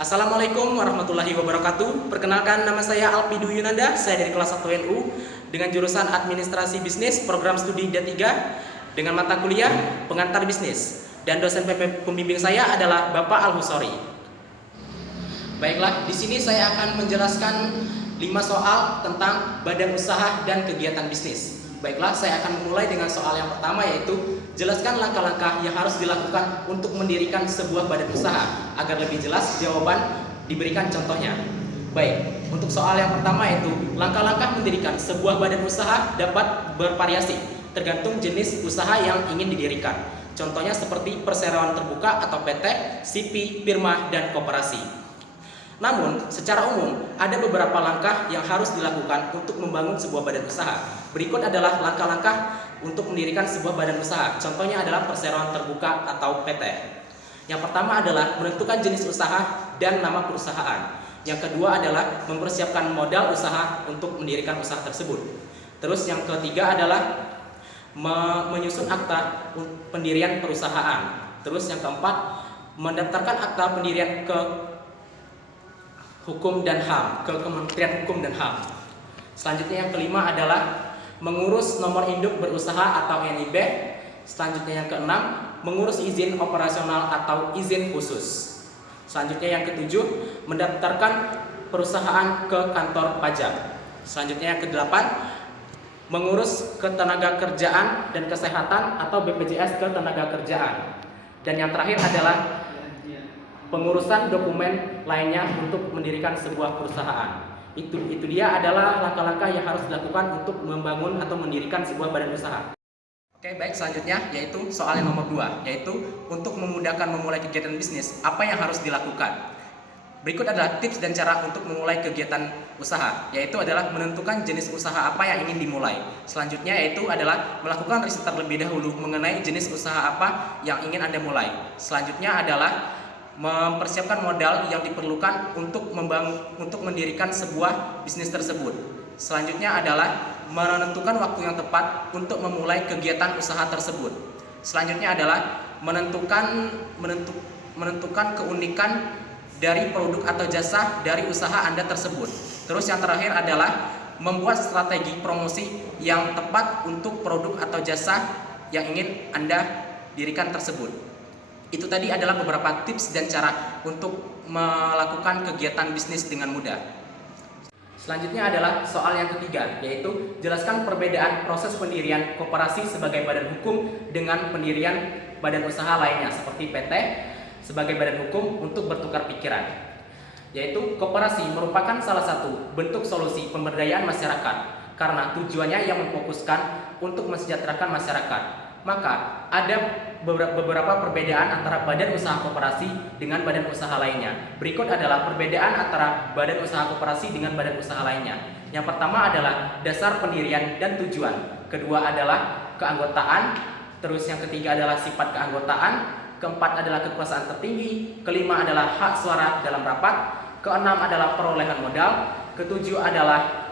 Assalamualaikum warahmatullahi wabarakatuh. Perkenalkan, nama saya Alpidu Yunanda. Saya dari kelas 1 NU dengan jurusan Administrasi Bisnis Program Studi D3 dengan mata kuliah Pengantar Bisnis. Dan dosen pembimbing saya adalah Bapak Al-Husori. Baiklah, di sini saya akan menjelaskan 5 soal tentang badan usaha dan kegiatan bisnis. Baiklah, saya akan memulai dengan soal yang pertama, yaitu jelaskan langkah-langkah yang harus dilakukan untuk mendirikan sebuah badan usaha. Agar lebih jelas, jawaban diberikan contohnya. Baik, untuk soal yang pertama yaitu langkah-langkah mendirikan sebuah badan usaha dapat bervariasi tergantung jenis usaha yang ingin didirikan. Contohnya seperti perseroan terbuka atau PT, SIPI, firma, dan koperasi. Namun, secara umum, ada beberapa langkah yang harus dilakukan untuk membangun sebuah badan usaha. Berikut adalah langkah-langkah untuk mendirikan sebuah badan usaha. Contohnya adalah perseroan terbuka atau PT. Yang pertama adalah menentukan jenis usaha dan nama perusahaan. Yang kedua adalah mempersiapkan modal usaha untuk mendirikan usaha tersebut. Terus yang ketiga adalah menyusun akta pendirian perusahaan. Terus yang keempat, mendaftarkan akta pendirian ke Hukum dan HAM, ke Kementerian Hukum dan HAM. Selanjutnya yang kelima adalah mengurus nomor induk berusaha atau NIB. Selanjutnya yang keenam, mengurus izin operasional atau izin khusus. Selanjutnya yang ketujuh, mendaftarkan perusahaan ke kantor pajak. Selanjutnya yang kedelapan, mengurus ketenaga kerjaan dan kesehatan atau BPJS ketenaga kerjaan. Dan yang terakhir adalah pengurusan dokumen lainnya untuk mendirikan sebuah perusahaan. Itu dia adalah langkah-langkah yang harus dilakukan untuk membangun atau mendirikan sebuah badan usaha. Oke, baik, selanjutnya yaitu soal yang nomor 2, yaitu untuk memudahkan memulai kegiatan bisnis, apa yang harus dilakukan? Berikut adalah tips dan cara untuk memulai kegiatan usaha, yaitu adalah menentukan jenis usaha apa yang ingin dimulai. Selanjutnya yaitu adalah melakukan riset terlebih dahulu mengenai jenis usaha apa yang ingin Anda mulai. Selanjutnya adalah mempersiapkan modal yang diperlukan untuk mendirikan sebuah bisnis tersebut. Selanjutnya adalah menentukan waktu yang tepat untuk memulai kegiatan usaha tersebut. Selanjutnya adalah menentukan keunikan dari produk atau jasa dari usaha Anda tersebut. Terus yang terakhir adalah membuat strategi promosi yang tepat untuk produk atau jasa yang ingin Anda dirikan tersebut. Itu tadi adalah beberapa tips dan cara untuk melakukan kegiatan bisnis dengan mudah. Selanjutnya adalah soal yang ketiga, yaitu jelaskan perbedaan proses pendirian koperasi sebagai badan hukum dengan pendirian badan usaha lainnya seperti PT sebagai badan hukum untuk bertukar pikiran. Yaitu koperasi merupakan salah satu bentuk solusi pemberdayaan masyarakat karena tujuannya yang memfokuskan untuk mensejahterakan masyarakat. Maka ada beberapa perbedaan antara badan usaha koperasi dengan badan usaha lainnya. Berikut adalah perbedaan antara badan usaha koperasi dengan badan usaha lainnya. Yang pertama adalah dasar pendirian dan tujuan. Kedua adalah keanggotaan. Terus yang ketiga adalah sifat keanggotaan. Keempat adalah kekuasaan tertinggi. Kelima adalah hak suara dalam rapat. Keenam adalah perolehan modal. Ketujuh adalah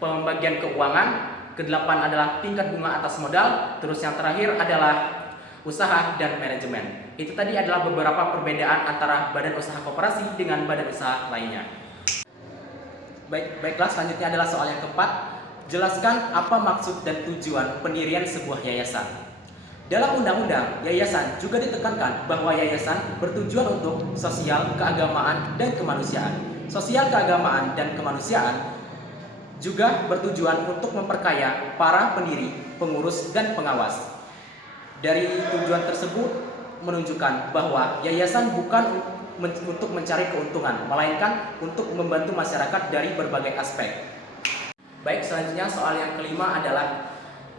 pembagian keuangan. Kedelapan adalah tingkat bunga atas modal. Terus yang terakhir adalah usaha dan manajemen. Itu tadi adalah beberapa perbedaan antara badan usaha koperasi dengan badan usaha lainnya. Baiklah, selanjutnya adalah soal yang keempat. Jelaskan apa maksud dan tujuan pendirian sebuah yayasan. Dalam undang-undang yayasan juga ditekankan bahwa yayasan bertujuan untuk sosial, keagamaan, dan kemanusiaan. Sosial, keagamaan, dan kemanusiaan juga bertujuan untuk memperkaya para pendiri, pengurus, dan pengawas. Dari tujuan tersebut menunjukkan bahwa yayasan bukan untuk mencari keuntungan, melainkan untuk membantu masyarakat dari berbagai aspek. Baik, selanjutnya soal yang kelima adalah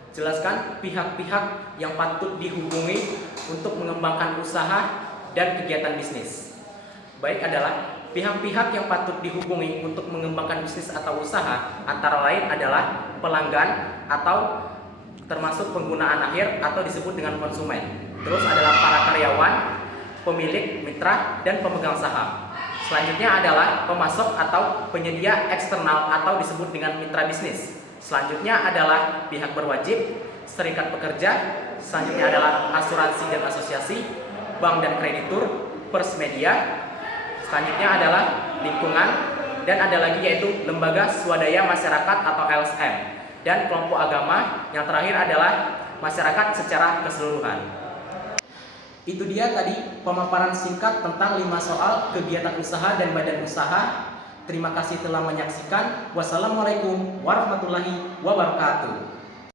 jelaskan pihak-pihak yang patut dihubungi untuk mengembangkan usaha dan kegiatan bisnis. Baik, adalah pihak-pihak yang patut dihubungi untuk mengembangkan bisnis atau usaha antara lain adalah pelanggan atau termasuk penggunaan akhir atau disebut dengan konsumen. Terus adalah para karyawan, pemilik, mitra, dan pemegang saham. Selanjutnya adalah pemasok atau penyedia eksternal atau disebut dengan mitra bisnis. Selanjutnya adalah pihak berwajib, serikat pekerja. Selanjutnya adalah asuransi dan asosiasi, bank dan kreditur, pers media, Selanjutnya adalah lingkungan, dan ada lagi yaitu lembaga swadaya masyarakat atau LSM, dan kelompok agama. Yang terakhir adalah masyarakat secara keseluruhan. Itu dia tadi pemaparan singkat tentang 5 soal kegiatan usaha dan badan usaha. Terima kasih telah menyaksikan. Wassalamualaikum warahmatullahi wabarakatuh.